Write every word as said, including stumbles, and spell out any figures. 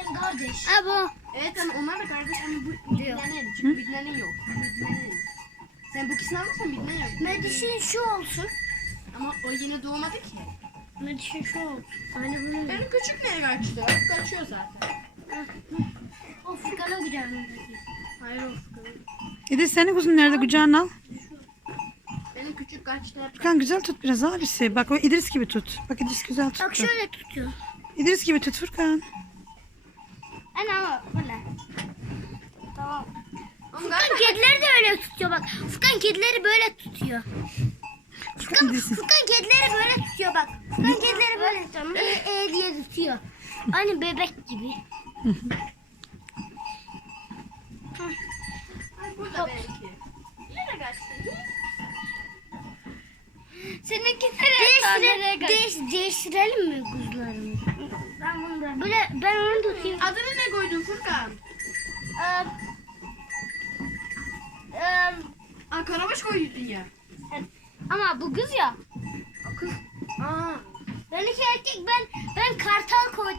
senin kardeş. Ha bu. Evet ama onlar da kardeş ama bu Diyor. Bidne'nin. Çünkü Bidne'nin yok. Bidne'nin. Sen bu ikisini alırsan Bidne yok. Medişin şu olsun. Ama o yine doğmadı ki. Medişin şu olsun. Hani bunun. Benim küçük neye kaçtı? Kaçıyor zaten. O Furkan'ın kucağındaki. Hayır o Furkan'ın. İdris senin kuzun nerede, kucağına al. Benim küçük kaçtı. Furkan güzel tut biraz abisi. Bak o İdris gibi tut. Bak İdris güzel tuttu. Bak şöyle tutuyor. İdris gibi tut Furkan. Ana ama böyle. Tamam. Oğlum Furkan galiba kedileri de öyle tutuyor bak. Furkan kedileri böyle tutuyor. Furkan İdris'in. Furkan kedileri böyle tutuyor bak. Furkan kedileri böyle tutuyor. E, e diye tutuyor. Aynı bebek gibi. Ay, burada belki. Nereye kaçtı? Seninki Değiştire, değiş, değiştirelim mi kuzularımı? Ben bunu da böyle ben onu tutayım. Adını ne koydun Furkan? Ee, e, Aa karabaş koydun ya. ama bu kız ya. O kız. Aa. Benimki erkek ben ben kartal koydum.